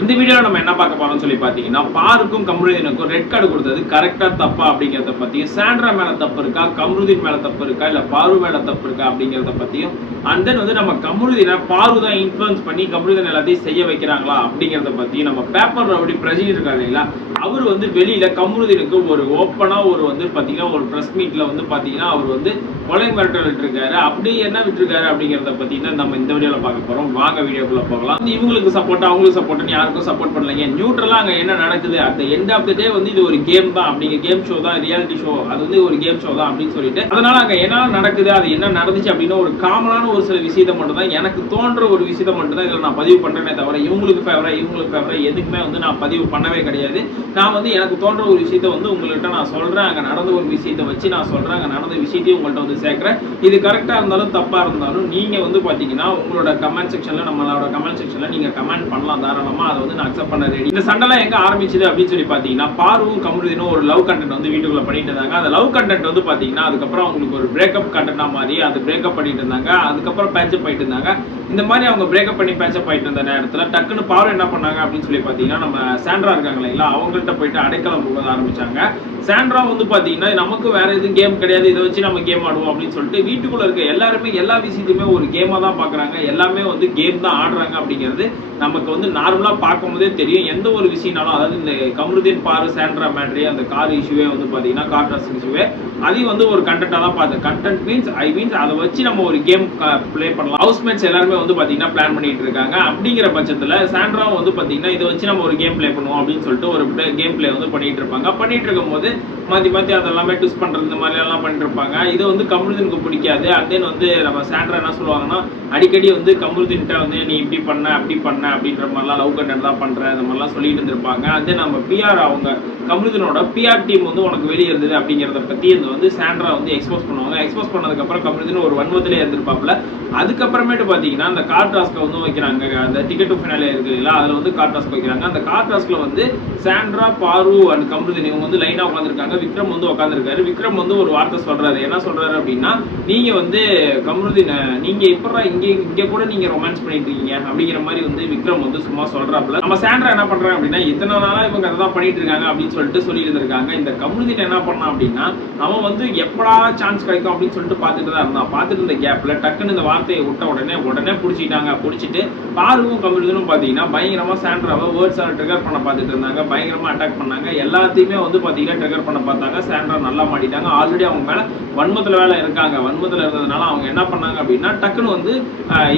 இந்த வீடியோல நம்ம என்ன பார்க்க போறோம்னு சொல்லி பாத்தீங்கன்னா, பாருக்கும் கம்ருதீனுக்கும் ரெட் கார்டு கொடுத்தது கரெக்டா தப்பா அப்படிங்கறத பத்தியும், சாண்ட்ரா மேல தப்பு இருக்கா, கம்ருதீன் மேல தப்பு இருக்கா, இல்ல பாரு மேல தப்பு இருக்கா அப்படிங்கறத பத்தியும், அண்ட் தென் வந்து நம்ம கம்ருதீனை பாரு தான் இன்ஃப்ளூயன்ஸ் பண்ணி கம்ருதீன் எல்லாத்தையும் செய்ய வைக்கிறாங்களா அப்படிங்கறத பத்தியும், நம்ம பேப்பர் ரவுடி பிரசிடென்ட் இருக்காரு இல்லையா, அவர் வந்து வெளியில கம்ருதீனுக்கு ஒரு ஓப்பனா ஒரு வந்து பாத்தீங்கன்னா ஒரு பிரஸ் மீட்ல வந்து பாத்தீங்கன்னா அவர் வந்து கொலை மிரட்டல் விட்டுருக்காரு. அப்படி என்ன விட்டுருக்காரு அப்படிங்கறத பத்தி தான் நம்ம இந்த வீடியோல பார்க்க போறோம். வாங்க வீடியோக்குள்ள போகலாம். இவங்களுக்கு சப்போர்ட் அவங்களுக்கு சப்போர்ட் யாருக்கும் சப்போர்ட் பண்ணலங்க. நியூட்ரலா அங்க என்ன நடக்குது, அட் எண்ட் ஆஃப் தி டே வந்து இது ஒரு கேம் தான், அப்படிங்க கேம் ஷோ தான், ரியாலிட்டி ஷோ, அது வந்து ஒரு கேம் ஷோ தான் அப்படின்னு சொல்லிட்டு, அதனால அங்க என்ன நடக்குது, அது என்ன நடந்துச்சு அப்படின்னு ஒரு காமனான ஒரு சில விஷயத்தை மட்டும் தான், எனக்கு தோன்ற ஒரு விஷயத்தை மட்டும் தான் இதுல நான் பதிவு பண்றேனே தவிர இவங்களுக்கு ஃபேவரா எதுக்குமே வந்து நான் பதிவு பண்ணவே கிடையாது. நான் வந்து எனக்கு தோன்ற ஒரு விஷயத்தை வந்து உங்கள்கிட்ட நான் சொல்றேன், அங்க நடந்த ஒரு விஷயத்தை வச்சு நான் சொல்றேன், அங்க நடந்த விஷயத்தையும் உங்கள்கிட்ட வந்து சேர்க்கிறேன். இது கரெக்டா இருந்தாலும் தப்பா இருந்தாலும் நீங்க வந்து பாத்தீங்கன்னா உங்களோட கமெண்ட் செக்ஷன்ல, நம்மளோட கமெண்ட் செக்ஷன்ல நீங்க கமெண்ட் பண்ணலாம் தாராளமா. அதை வந்து நான் அக்செப்ட் பண்ண ரெடி. இந்த சண்டைலாம் எங்க ஆரம்பிச்சது அப்படின்னு சொல்லி பாத்தீங்கன்னா, பாருவும் கம்ருதீனும் ஒரு லவ் கண்டென்ட் வந்து வீட்டுக்குள்ள பண்ணிட்டு இருந்தாங்க. அந்த லவ் கண்டென்ட் வந்து பாத்தீங்கன்னா அதுக்கப்புறம் அவங்களுக்கு ஒரு பிரேக்கப் கண்டென்ட்டா மாறி அது பிரேக்கப் பண்ணிட்டு இருந்தாங்க. அதுக்கப்புறம் பேட்சப் ஆயிட்டு இருந்தாங்க. இந்த மாதிரி அவங்க பிரேக்கப் பண்ணி பேட்சப் ஆயிட்டு இருந்த நேரத்துல டக்குன்னு பாரு என்ன பண்ணாங்க அப்படின்னு சொல்லி பாத்தீங்கன்னா, நம்ம சாண்ட்ரா இருக்காங்க இல்லைங்களா, அவங்கள்ட்ட போயிட்டு அடைக்கலம் போக ஆரம்பிச்சாங்க. சாண்ட்ரா வந்து பாத்தீங்கன்னா நமக்கு வேற எதுவும் கேம் கிடையாது, இதை வச்சு நம்ம கேம் ஆடுவோம் அப்படின்னு சொல்லிட்டு வீட்டுக்குள்ள இருக்க எல்லாருமே எல்லா விஷயத்தையுமே ஒரு கேமா தான் பாக்குறாங்க. எல்லாமே வந்து கேம் தான் ஆடுறாங்க அப்படிங்கிறது நமக்கு வந்து நார்மலா பார்க்கும் போதே தெரியும். எந்த ஒரு விஷயம்னாலும், அதாவது இந்த கம்ருதீன் பாரு சாண்ட்ரா மேட்ரி அந்த கார் இஷ்யூவே வந்து பாத்தீங்கன்னா கார் ட்ராசிங் இஷ்யூவே அதையும் வந்து ஒரு கண்டென்ட்டா தான் பார்த்து, கண்டென்ட் மீன்ஸ் அதை வச்சு நம்ம ஒரு கேம் பிளே பண்ணலாம். ஹவுஸ்மேட்ஸ் எல்லாருமே வந்து பாத்தீங்கன்னா பிளான் பண்ணிட்டு இருக்காங்க. அப்படிங்கிற பட்சத்துல சாண்ட்ரா வந்து பாத்தீங்கன்னா இதை வச்சு நம்ம ஒரு கேம் பிளே பண்ணுவோம் அப்படின்னு சொல்லிட்டு ஒரு கேம் பிளே வந்து பண்ணிட்டு இருப்பாங்க. பண்ணிட்டு இருக்கும் போது மாத்தி அதெல்லாமே ட்விஸ்ட் பண்றது இந்த மாதிரி எல்லாம் பண்ணிட்டு இருப்பாங்க. இது வந்து கம்ருதீனுக்கு பிடிக்காது. அண்ட் தென் வந்து நம்ம சாண்ட்ரா என்ன சொல்லுவாங்கன்னா, அடிக்கடி வந்து கம்ருதீன்ட்ட வந்து நீ இப்படி பண்ண அப்படி பண்ண அப்படின்ற மாதிரிலாம் லவ் கண்டென்ட் தான் பண்ற இந்த மாதிரிலாம் சொல்லிட்டு இருந்திருப்பாங்க. அண்ட் தென் நம்ம பிஆர் அவங்க கம்ருதீனோட பிஆர் டீம் வந்து உனக்கு வெளியே இருந்தது அப்படிங்கிறத பத்தி இந்த வந்து சாண்ட்ரா வந்து எக்ஸ்போஸ் பண்ணுவாங்க. எக்ஸ்போஸ் பண்ணதுக்கு அப்புறம் கம்ருதீன் ஒரு வன்மத்திலே இருந்திருப்பாப்ல. அதுக்கப்புறமேட்டு பாத்தீங்கன்னா அந்த கார் டாஸ்க்கை வந்து வைக்கிறாங்க. அந்த டிக்கெட் டு ஃபினாலே இருக்கு இல்ல, அதுல வந்து கார் டாஸ்க் வைக்கிறாங்க. அந்த கார் டாஸ்க்ல வந்து சாண்ட்ரா, பாரு அண்ட் கம்ருதீன் இவங்க வந்து லைனா உட்காந்துருக்காங்க. விக்ரம் வந்து உட்காந்துருக்காரு. விக்ரம் வந்து ஒரு வார்த்தை சொல்றாரு. என்ன சொல்றாரு அப்படின்னா, நீங்க வந்து கம்ருதீன் நீங்க எப்படா இங்க கூட நீங்க ரொமான்ஸ் பண்ணிட்டு இருக்கீங்க அப்படிங்கிற மாதிரி வந்து விக்ரம் வந்து சும்மா சொல்றாப்ல. நம்ம சாண்ட்ரா என்ன பண்றாங்க அப்படின்னா, இத்தனை நாளா இவங்க அதை தான் பண்ணிட்டு இருக்காங்க அப்படின்னு சொல்லிட்டு சொல்லிட்டு இருக்காங்க. இந்த கம்ருதீன் என்ன பண்ணான் அப்படின்னா, அவன் வந்து எப்படா சான்ஸ் கிடைக்கும் அப்படின்னு சொல்லிட்டு பார்த்துட்டு தான் இருந்தான். பார்த்துட்டு இருந்த கேப்ல டக்குன்னு இந்த வார்த்தையை விட்ட உடனே பிடிச்சிட்டாங்க. பிடிச்சிட்டு பாருவும் கம்ருதீனும் பாத்தீங்கன்னா பயங்கரமா சாண்ட்ராவை வேர்ட்ஸால ட்ரிகர் பண்ண பார்த்துட்டு இருந்தாங்க. பயங்கரமா அட்டாக் பண்ணாங்க. எல்லாத்தையுமே வந்து பாத்தீங்கன்னா ட்ரிகர் பண்ண பார்த்தாங்க. சாண்ட்ரா நல்லா மாட்டிட்டாங்க. ஆல்ரெடி அவங்க மேல வன்மத்துல வேலை இருக்காங்க. வன்மத்துல இருந்ததுனால அவங்க என்ன பண்ணாங்க அப்படின்னா, டக்குன்னு வந்து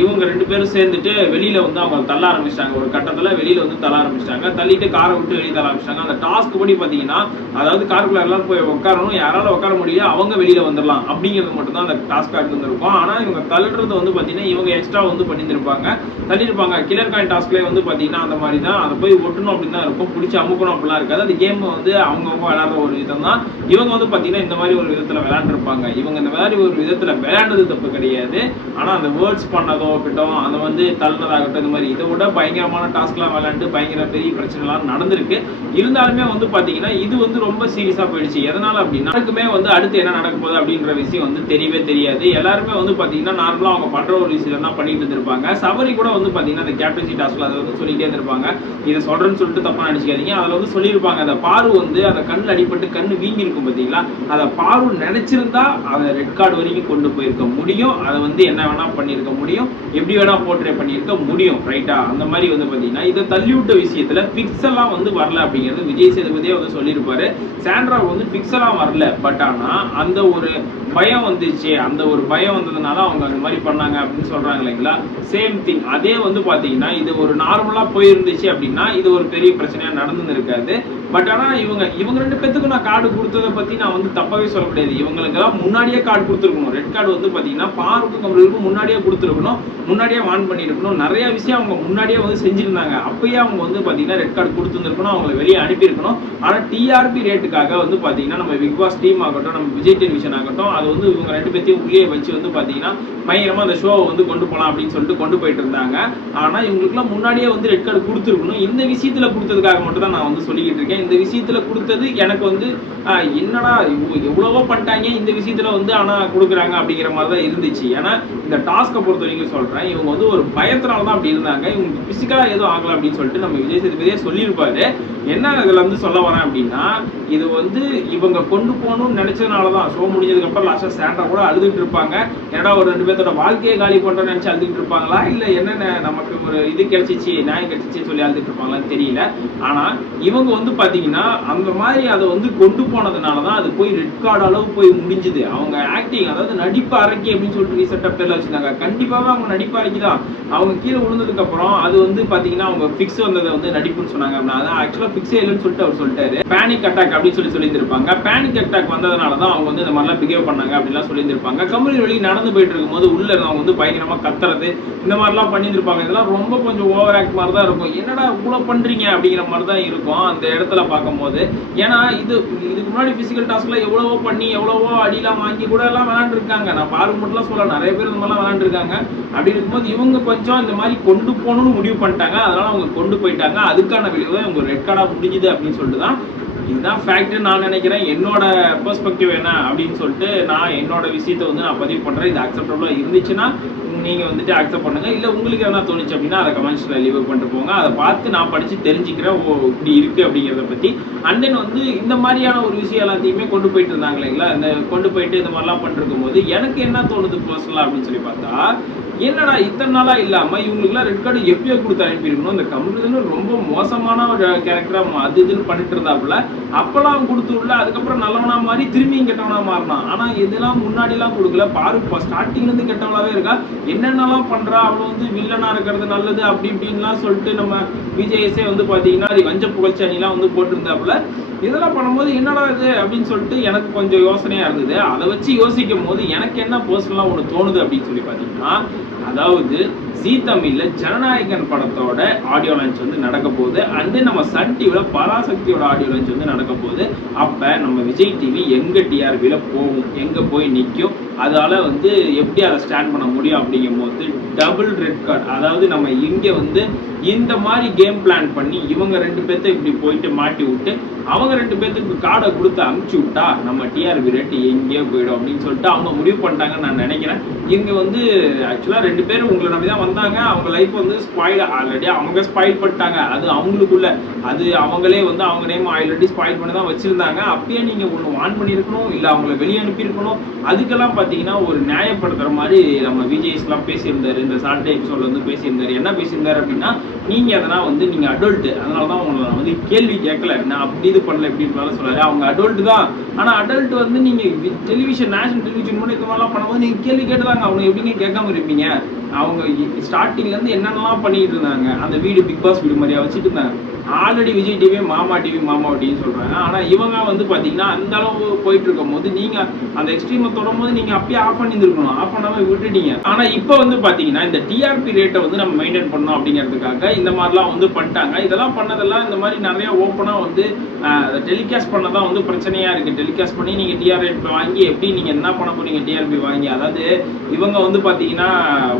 இவங்க ரெண்டு பேரும் சேர்ந்துட்டு வெளியில வந்து அவங்க தள்ள ஆரம்பிச்சிட்டாங்க. ஒரு கட்டத்துல வெளியில வந்து தள்ள ஆரம்பிச்சிட்டாங்க. தள்ளிட்டு காரை விட்டு வெளியே தள்ள ஆரம்பிச்சிட்டாங்க. அந்த டாஸ்க் படி பாத்தீங்கன்னா, அதாவது காருக்குள்ள எல்லாரும் போய் உட்காரணும், யாரால உட்கார முடியல அவங்க வெளியில வந்துடலாம் அப்படிங்கிறது மட்டும் தான் அந்த டாஸ்கா இருந்திருக்கும். ஆனா இவங்க தள்ளுறது வந்து பாத்தீங்கன்னா இவங்க எக்ஸ்ட்ரா வந்து பண்ணியிருப்பாங்க, தள்ளிருப்பாங்க. கில்லர் காயின் டாஸ்க்லேயே வந்து பாத்தீங்கன்னா அந்த மாதிரி தான், அதை போய் ஒட்டணும் அப்படின்னு தான் இருக்கும், பிடிச்சி அமுக்கணும் அப்படிலாம் இருக்காது. அந்த கேம் வந்து அவங்கவுங்க விளையாடுற ஒரு விதம் தான். இவங்க வந்து பாத்தீங்கன்னா இந்த மாதிரி ஒரு விதத்துல விளையாண்டுருப்பாங்க. இவங்க இந்த மாதிரி ஒரு விதத்துல விளையாண்டது தப்பு கிடையாது. ஆனா அந்த வேர்ட்ஸ் பண்ணதோ இருக்கட்டும், அதை வந்து தள்ளினதாகட்டும், இந்த மாதிரி இதை விட பயங்கரமான டாஸ்க்லாம் விளையாண்டு பயங்கர பெரிய பிரச்சனைலாம் நடந்திருக்கு. இருந்தாலுமே வந்து பாத்தீங்கன்னா இது வந்து ரொம்ப சீரியஸா போயிடுச்சு. எதனால அப்படின்னா, யாருக்குமே வந்து அடுத்து என்ன நடக்க போகுது அப்படின்ற விஷயம் வந்து தெரியவே தெரியாது. எல்லாருமே வந்து பாத்தீங்கன்னா நார்மலா அவங்க பண்ற ஒரு விஷயம் தான் பண்ணிட்டு இருந்திருப்பாங்க. சபரி கூட வந்து பாத்தீங்கன்னா அந்த கேப்டன்சி டாஸ்க்ல அதை வந்து சொல்லிட்டே இருந்திருப்பாங்க. இதை சொல்றேன்னு சொல்லிட்டு தப்பா நினைச்சுக்காதீங்க. அதுல வந்து சொல்லியிருப்பாங்க, அந்த பாரு வந்து அந்த கண்ணில் அடிபட்டு கண்ணு வீங்கி இருக்கும் பாத்தீங்களா, அதை பாரு நினைச்சிருந்தா அதை ரெட் கார்டு வரைக்கும் கொண்டு போயிருக்க முடியும். அதை வந்து என்ன வேணா பண்ணியிருக்க முடியும், எப்படி வேணா போர்ட்ரே பண்ணியிருக்க முடியும். ரைட்டா? அந்த மாதிரி வந்து பாத்தீங்கன்னா இதை தள்ளிவிட்ட விஷயத்துல பிக்ஸ் எல்லாம் வந்து வரல அப்படிங்கிறது விஜய் சேதுபதியே வந்து சொல்லியிருப்பாரு. சாண்ட்ரா வந்து பிக்ஸ் எல்லாம் வரல, பட் ஆனா அந்த ஒரு பயம் வந்துச்சு. அந்த ஒரு பயம் வந்ததுனால அவங்க அந்த மாதிரி பண்ணாங்க அப்படின்னு சொல்றாங்க இல்லைங்களா. சேம் திங் அதே வந்து பாத்தீங்கன்னா இது ஒரு நார்மலா போயிருந்துச்சு அப்படின்னா இது ஒரு பெரிய பிரச்சனையா நடந்து இருக்காது. பட் ஆனா இவங்க ரெண்டு பேத்துக்கும் நான் கார்டு கொடுத்ததை பத்தி நான் வந்து தப்பாவே சொல்ல முடியாது. இவங்களுக்கெல்லாம் முன்னாடியே கார்டு கொடுத்துருக்கணும். ரெட் கார்டு வந்து பாத்தீங்கன்னா பாருக்கும் கம்ருதீனுக்கும் முன்னாடியே கொடுத்துருக்கணும், முன்னாடியே வான் பண்ணிருக்கணும். நிறைய விஷயம் அவங்க முன்னாடியே வந்து செஞ்சிருந்தாங்க. அப்பயே அவங்க வந்து பாத்தீங்கன்னா ரெட் கார்டு கொடுத்துருக்கணும், அவங்களை வெளியே அனுப்பியிருக்கணும். ஆனா டிஆர்பி ரேட்டுக்காக வந்து பாத்தீங்கன்னா நம்ம பிக் பாஸ் டீம் ஆகட்டும், நம்ம விஜய் டெலிவிஷன் ஆகட்டும், அது வந்து இவங்க ரெண்டு பேத்தையும் உள்ளே வச்சு வந்து பாத்தீங்கன்னா பயங்கரமா அந்த ஷோவை வந்து கொண்டு போகலாம் அப்படின்னு சொல்லிட்டு கொண்டு போயிட்டு இருந்தாங்க. ஆனா இவங்களுக்குலாம் முன்னாடியே வந்து ரெட் கார்டு கொடுத்துருக்கணும். இந்த விஷயத்துல கொடுத்ததுக்காக மட்டும் தான் நான் வந்து சொல்லிக்கிட்டு இருக்கேன். இந்த விஷயத்துல கொடுத்தது எனக்கு வந்து என்னடா எவ்வளவோ பண்ணிட்டாங்க, இந்த விஷயத்துல வந்து ஆனா கொடுக்குறாங்க அப்படிங்கிற மாதிரி தான் இருந்துச்சு. ஏன்னா இந்த டாஸ்க்கை பொறுத்த வரைக்கும் சொல்றேன், இவங்க வந்து ஒரு பயத்தினால தான் அப்படி இருந்தாங்க. இவங்க பிசிக்கலா எதுவும் ஆகல அப்படின்னு சொல்லிட்டு நம்ம விஜய் சேதுபதியே சொல்லியிருப்பாரு. என்ன இதுல வந்து சொல்ல வரேன் அப்படின்னா, இது வந்து இவங்க கொண்டு போகணும்னு நினைச்சதுனாலதான் ஷோ முடிஞ்சதுக்கு அப்புறம் லாஸ்டா சாண்ட்ரா கூட அழுதுட்டு இருப்பாங்க. ஏன்னா ஒரு 2 பேர்த்தோட வாழ்க்கையை காலி பண்றோம்னு நினைச்சு அழுதுட்டு இருப்பாங்களா, இல்ல என்ன நமக்கு ஒரு இது கிடைச்சிச்சு, நியாயம் கிடைச்சிச்சு சொல்லி அழுதுட்டு இருப்பாங்களான்னு தெரியல. ஆனா இவங்க வந்து பாத்தீங்கன்னா அந்த மாதிரி அதை வந்து கொண்டு போனதுனாலதான் அது போய் ரெட் கார்டு அளவு போய் முடிஞ்சுது. அவங்க ஆக்டிங், அதாவது நடிப்பு அரக்கி அப்படின்னு சொல்லிட்டு ரீசெண்டா பேர்ல வச்சிருந்தாங்க. கண்டிப்பாவே அவங்க நடிப்பு அரக்கி தான். அவங்க கீழே விழுந்ததுக்கு அப்புறம் அது வந்து பாத்தீங்கன்னா அவங்க பிக்ஸ் வந்ததை வந்து நடிப்புன்னு சொன்னாங்க. அதான் ஆக்சுவலா பிக்ஸே இல்லைன்னு சொல்லிட்டு அவர் சொல்லிட்டாரு. பேனிக் அட்டாக் அப்படின்னு சொல்லியிருந்திருப்பாங்க. பேனிக் அட்டாக் வந்ததுனாலதான் அவங்க வந்து இந்த மாதிரிலாம் பிஹேவ் பண்ணாங்க அப்படின்லாம் சொல்லியிருந்திருப்பாங்க. கம்பெனி வெளியே நடந்து போயிட்டு இருக்கும்போது உள்ள அவங்க வந்து பயங்கரமா கத்துறது இந்த மாதிரிலாம் பண்ணியிருப்பாங்க. இதெல்லாம் ரொம்ப கொஞ்சம் ஓவர் ஆக்ட் மாதிரி தான் இருக்கும். என்னடா இவ்வளவு பண்றீங்க அப்படிங்கிற மாதிரி தான் இருக்கும் அந்த இடத்துல பார்க்கும்போது. ஏன்னா இதுக்கு முன்னாடி பிசிக்கல் டாஸ்க்ல எவ்வளவோ பண்ணி எவ்வளவோ அடிலாம் வாங்கி கூட எல்லாம் விளையாண்டுருக்காங்க. நான் பாரு மட்டும் சொல்ல, நிறைய பேர் இந்த மாதிரிலாம் விளையாண்டுருக்காங்க. அப்படி இருக்கும்போது இவங்க கொஞ்சம் இந்த மாதிரி கொண்டு போகணும்னு முடிவு பண்ணிட்டாங்க. அதனால அவங்க கொண்டு போயிட்டாங்க. அதுக்கான விளைவு தான் இவங்க ரெட் கார்டா முடிஞ்சுது அப்படின்னு சொல்லிட்டு தான் இதுதான் ஃபேக்ட் நான் நினைக்கிறேன். என்னோட பெர்ஸ்பெக்டிவ் என்ன அப்படின்னு சொல்லிட்டு நான் என்னோட விஷயத்தை வந்து நான் பதிவு பண்றேன். இது அக்செப்டபிளா இருந்துச்சுன்னா நீங்க வந்துட்டு அக்செப்ட் பண்ணுங்க. இல்ல உங்களுக்கு என்ன தோணுச்சு அப்படின்னா அதை கமெண்ட்ஸ்ல லீவ் பண்ணிட்டு போங்க. அதை பார்த்து நான் படிச்சு தெரிஞ்சுக்கிறேன் இப்படி இருக்கு அப்படிங்கிறத பத்தி. அண்ட் தென் வந்து இந்த மாதிரியான ஒரு விஷயம் எல்லாத்தையுமே கொண்டு போயிட்டு இருந்தாங்க இல்லைங்களா, இந்த கொண்டு போயிட்டு இந்த மாதிரிலாம் பண்ணிருக்கும் போது எனக்கு என்ன தோணுது பர்சனலா அப்படின்னு சொல்லி பார்த்தா, என்னடா இத்தனை நாளா இல்லாம இவங்களுக்குலாம் ரெட் கார்டு எப்பயோ கொடுத்து அனுப்பியிருக்கணும். இந்த கம்ப்யூட்டர்னு ரொம்ப மோசமான ஒரு கேரக்டரா அது இதுன்னு பண்ணிட்டு இருந்தாப்புல அப்பெல்லாம் கொடுத்து விடல. அதுக்கப்புறம் நல்லவனா மாறி திரும்பியும் கெட்டவனா மாறினான். ஆனா இதெல்லாம் முன்னாடி எல்லாம் கொடுக்கல. பாரு ஸ்டார்டிங்ல இருந்து கெட்டவளாவே இருக்கா. என்னென்னலாம் பண்றா, அவள் வந்து வில்லனா இருக்கிறது நல்லது அப்படி இப்படின்லாம் சொல்லிட்டு நம்ம விஜய்ஸே வந்து பாத்தீங்கன்னா வஞ்ச புகழ்ச்சி அணிலாம் வந்து போட்டிருந்தாப்புல. இதெல்லாம் பண்ணும்போது என்னடா இது அப்படின்னு சொல்லிட்டு எனக்கு கொஞ்சம் யோசனையா இருந்தது. அதை வச்சு யோசிக்கும் போது எனக்கு என்ன பர்சனலா ஒன்று தோணுது அப்படின்னு சொல்லி பாத்தீங்கன்னா, அதாவது ஜீ தமிழ்ல ஜனநாயகன் படத்தோட ஆடியோ லான்ச் வந்து நடக்க போகுது. அண்ட் நம்ம சன் டிவில பராசக்தியோட ஆடியோ லான்ச் வந்து நடக்க போகுது. அப்ப நம்ம விஜய் டிவி எங்க டிஆர்பில போகும், எங்க போய் நிற்கும், அதால வந்து எப்படி அதை ஸ்டாண்ட் பண்ண முடியும் அப்படிங்கும் போது டபுள் ரெட் கார்டு. அதாவது நம்ம இங்க வந்து இந்த மாதிரி கேம் பிளான் பண்ணி இவங்க 2 பேர்த்த இப்படி போயிட்டு மாட்டி விட்டு அவங்க 2 பேர்த்துக்கு கார்டை கொடுத்து அமுச்சு விட்டா நம்ம டிஆர்பி ரேட் எங்கேயோ போயிடும் அப்படின்னு சொல்லிட்டு அவங்க முடிவு பண்ணிட்டாங்கன்னு நான் நினைக்கிறேன். இவங்க வந்து ஆக்சுவலா 2 பேரும் உங்களை நம்பி தான் வந்தாங்க. அவங்க லைஃப் வந்து ஸ்பாயில் ஆல்ரெடி அவங்க ஸ்பாயில் பண்ணிட்டாங்க. அது அவங்களுக்குள்ள அது அவங்களே வந்து அவங்க நேம் ஆல்ரெடி ஸ்பாயில் பண்ணி தான் வச்சிருந்தாங்க. அப்பயே நீங்க ஒன்று வான் பண்ணியிருக்கணும், இல்லை அவங்கள வெளியே அனுப்பியிருக்கணும். அதுக்கெல்லாம் பார்த்தீங்கன்னா ஒரு நியாயப்படுத்துற மாதிரி நம்ம விஜய்ஸ்லாம் பேசியிருந்தாரு. இந்த சாட்டர்டே எபிசோட்ல வந்து பேசியிருந்தாரு. என்ன பேசியிருந்தாரு அப்படின்னா, நீங்க அதெல்லாம் வந்து நீங்க அடல்ட், அதனால தான் உங்களை நான் வந்து கேள்வி கேட்கல, நான் அப்படி இது பண்ணல இப்படி சொல்லாரு. அவங்க அடல்ட் தான். ஆனா அடல்ட் வந்து நீங்க டெலிவிஷன் நேஷனல் டெலிவிஷன் கூட இந்த மாதிரிலாம் பண்ணும்போது நீங்க கேள்வி கேட்டுதாங்க. அவங்க எப்படிங்க கேட்காம இருப்பீங்க? அவங்க ஸ்டார்டிங்ல இருந்து என்னென்னலாம் பண்ணிட்டு இருந்தாங்க. அந்த வீடு பிக் பாஸ் வீடு மாதிரியா வச்சுட்டு இருந்தாங்க. ஆல்ரெடி விஜய் டிவி மாமா அப்படின்னு சொல்றாங்க. ஆனா இவங்க வந்து பாத்தீங்கன்னா அந்த அளவு போயிட்டு இருக்கும் போது நீங்க அந்த எக்ஸ்ட்ரீமை தொடும் போது நீங்க அப்பயே ஆஃப் பண்ணி இருக்கணும். ஆஃப் பண்ணாம விட்டுட்டீங்க. ஆனா இப்ப வந்து பாத்தீங்கன்னா இந்த டிஆர்பி ரேட்டை வந்து நம்ம மெயின்டைன் பண்ணணும் அப்படிங்கிறதுக்காக இந்த மாதிரிலாம் வந்து பண்ணிட்டாங்க. இதெல்லாம் பண்ணதெல்லாம் இந்த மாதிரி நிறைய ஓப்பனா வந்து டெலிகாஸ்ட் பண்ணதான் வந்து பிரச்சனையா இருக்கு. டெலிகாஸ்ட் பண்ணி நீங்க டிஆர் ரேட் வாங்கி எப்படி நீங்க என்ன பண்ண போறீங்க டிஆர்பி வாங்கி. அதாவது இவங்க வந்து பாத்தீங்கன்னா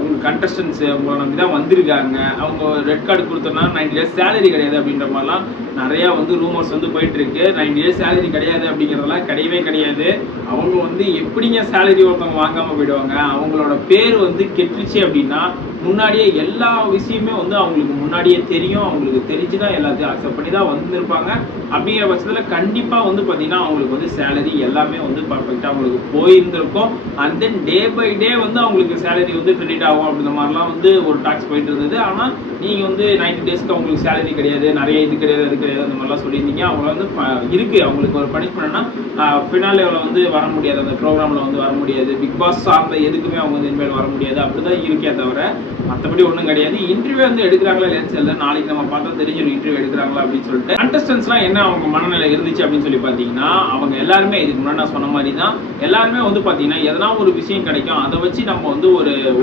உங்க கண்டஸ்டன்ஸ் உங்களை நம்பிதான் வந்திருக்காங்க. அவங்க ரெட் கார்டு கொடுத்தோம்னா 90 days சேலரி கிடையாது அப்படின்ற மாதிரிலாம் நிறைய வந்து ரூமர்ஸ் வந்து போயிட்டு இருக்கு. 90 days சேலரி கிடையாது அப்படிங்கிறதெல்லாம் கிடையவே கிடையாது. அவங்க வந்து எப்படிங்க சேலரி ஒருத்தவங்க வாங்காம போயிடுவாங்க. அவங்களோட பேர் வந்து கெட்டுருச்சு அப்படின்னா முன்னாடியே எல்லா விஷயமே வந்து அவங்களுக்கு முன்னாடியே தெரியும். அவங்களுக்கு தெரிஞ்சுதான் எல்லாத்தையும் அக்செப்ட் பண்ணி தான் வந்திருப்பாங்க. அப்படிங்கிற பட்சத்தில் கண்டிப்பா வந்து பார்த்தீங்கன்னா அவங்களுக்கு வந்து சேலரி எல்லாமே வந்து பர்ஃபெக்டாக அவங்களுக்கு போயிருந்திருக்கும். And then day by day வந்து அவங்களுக்கு சேலரி வந்து கிரெடிட் ஆகும் அப்படின்ற மாதிரிலாம் வந்து ஒரு டாக்ஸ் போயிட்டு இருந்தது. ஆனால் நீங்கள் வந்து 90 daysக்கு அவங்களுக்கு சேலரி கிடையாது, நிறைய இது கிடையாது அது கிடையாது அந்த மாதிரிலாம் சொல்லியிருந்தீங்க. அவங்க வந்து இருக்கு அவங்களுக்கு ஒரு பனிஷ்மெண்ட்னா ஃபினாலேவில் வந்து வர முடியாது, அந்த ப்ரோக்ராமில் வந்து வர முடியாது, பிக் பாஸ் சார்ந்த எதுக்குமே அவங்க வந்து இனிமேல் வர முடியாது. அப்படிதான் இருக்கே தவிர மற்றபடி ஒன்றும் கிடையாது. இன்டர்வியூ வந்து எடுக்கிறாங்களா இல்லைன்னு தெரியல. நாளைக்கு நம்ம பார்த்தா தெரிஞ்சிடும் இன்டர்வியூ எடுக்கிறாங்களா அப்படின்னு சொல்லிட்டு. கண்டஸ்டன்ஸ்லாம் என்ன அவங்க மனநிலை இருந்துச்சு அப்படின்னு சொல்லி பார்த்தீங்கன்னா அவங்க எல்லாருமே இதுக்கு முன்னாடி நான் சொன்ன மாதிரி தான் எல்லாருமே வந்து பார்த்தீங்கன்னா எதனா ஒரு விஷயம் கிடைக்கும், அதை வச்சு நம்ம வந்து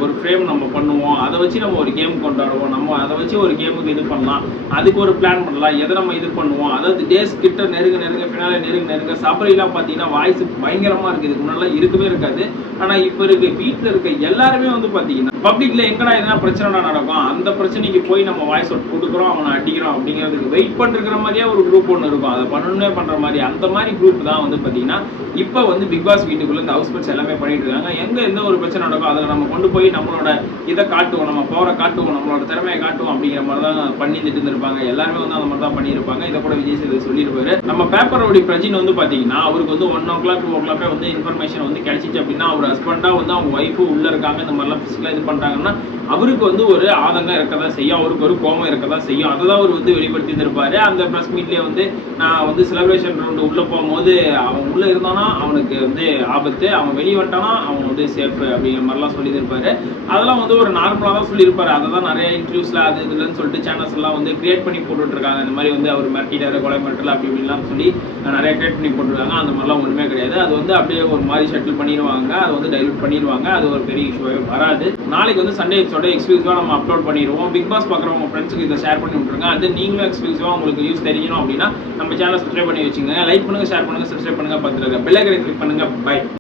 ஒரு ஃப்ரேம் நம்ம பண்ணுவோம், அதை வச்சு நம்ம ஒரு கேம் கொண்டாடுவோம், நம்ம அதை வச்சு ஒரு கேமுக்கு இது பண்ணலாம், அதுக்கு ஒரு பிளான் பண்ணலாம், எதை நம்ம இது பண்ணுவோம். அதாவது டேஸ் கிட்ட நெருங்க ஃபினாலே நெருங்க சபரிலாம் பார்த்தீங்கன்னா வாய்ஸ் பயங்கரமாக இருக்குது. இதுக்கு முன்னாடி இருக்கவே இருக்காது. ஆனால் இப்போ இருக்க வீட்டில் இருக்க எல்லாருமே வந்து பார்த்தீங்கன்னா பப்ளிக்ல எங்கடா எதனா பிரச்சனை நடக்கும், அந்த பிரச்சனைக்கு போய் நம்ம வாய்ஸ் அவுட் கொடுக்குறோம், அவனை அடிக்கிறோம் அப்படிங்கிறதுக்கு வெயிட் பண்ணிருக்கிற மாதிரியே ஒரு குரூப் ஒன்று இருக்கும். அதை பண்ணணுமே பண்ற மாதிரி அந்த மாதிரி குரூப் தான் வந்து பாத்தீங்கன்னா இப்போ வந்து பிக் பாஸ் வீட்டுக்குள்ள இந்த ஹவுஸ் மேட்ஸ் எல்லாமே பண்ணிட்டு இருக்காங்க. எங்க எந்த ஒரு பிரச்சனை நடக்கும் அதில் நம்ம கொண்டு போய் நம்மளோட இதை காட்டுவோம், நம்ம பவரை காட்டுவோம், நம்மளோட திறமையை காட்டுவோம் அப்படிங்கிற மாதிரி தான் பண்ணிட்டு இருந்திருப்பாங்க. எல்லாருமே வந்து அந்த மாதிரி தான் பண்ணியிருப்பாங்க. இதை கூட விஜய் சேது சொல்லியிருப்பாரு. நம்ம பேப்பரோட பிரஜின் வந்து பாத்தீங்கன்னா அவருக்கு வந்து 1 o'clock 2 o'clock வந்து இன்ஃபர்மேஷன் வந்து கிடைச்சிச்சு அப்படின்னா அவர் ஹஸ்பண்டா வந்து அவங்க ஒய்ஃபு உள்ள இருக்காங்க, இந்த மாதிரிலாம் பிசிக்கலா இது பண்றாங்கன்னா அவருக்கு வந்து ஒரு ஆதங்கம் இருக்கதான் செய்யும், அவருக்கு ஒரு கோபம் இருக்கதான் செய்யும். அதை தான் அவர் வந்து வெளிப்படுத்தி இருப்பாரு. அந்த ப்ரெஸ் மீட்லேயே வந்து நான் வந்து செலிப்ரேஷன் ரவுண்டு உள்ள போகும்போது அவன் உள்ள இருந்தானா அவனுக்கு வந்து ஆபத்து, அவன் வெளியே வந்துட்டானா அவன் வந்து சேஃப் அப்படிங்கிற மாதிரிலாம் சொல்லியிருப்பாரு. அதெல்லாம் வந்து ஒரு நார்மலாக தான் சொல்லியிருப்பாரு. அதை தான் நிறைய இன்டர்வியூஸ்ல அது இதுலன்னு சொல்லிட்டு சேனல்ஸ் எல்லாம் வந்து கிரியேட் பண்ணி போட்டுட்டு இருக்காங்க. இந்த மாதிரி வந்து அவர் மிரட்டிட்டாரு, கொலை மிரட்டல அப்படி இப்படிலாம் சொல்லி நிறைய கிரியேட் பண்ணி போட்டுருக்காங்க. அந்த மாதிரிலாம் ஒன்றுமே கிடையாது. அது வந்து அப்படியே ஒரு மாதிரி ஷட்டில் பண்ணிடுவாங்க, அதை வந்து டைலூட் பண்ணிடுவாங்க. அது ஒரு பெரிய இஷ்யூவே வராது. நாளைக்கு வந்து சண்டே எபிசோட எக்ஸ்க்ளூசிவாக நம்ம அப்லோட் பண்ணிடுவோம். பிக் பாஸ் பார்க்குறவங்க ஃப்ரெண்ட்ஸுக்கு இதை ஷேர் பண்ணி விட்டுருங்க. அது நீங்களும் எக்ஸ்க்ளூசிவாக உங்களுக்கு நியூஸ் தெரியணும் அப்படின்னா நம்ம சேனல் சப்ஸ்கிரைப் பண்ணி வச்சுங்க. லைக் பண்ணுங்க, ஷேர் பண்ணுங்க, சப்ஸ்கிரைப் பண்ணுங்க, பார்த்துருங்க. பெல் ஐகானை கிளிக் பண்ணுங்க. பை.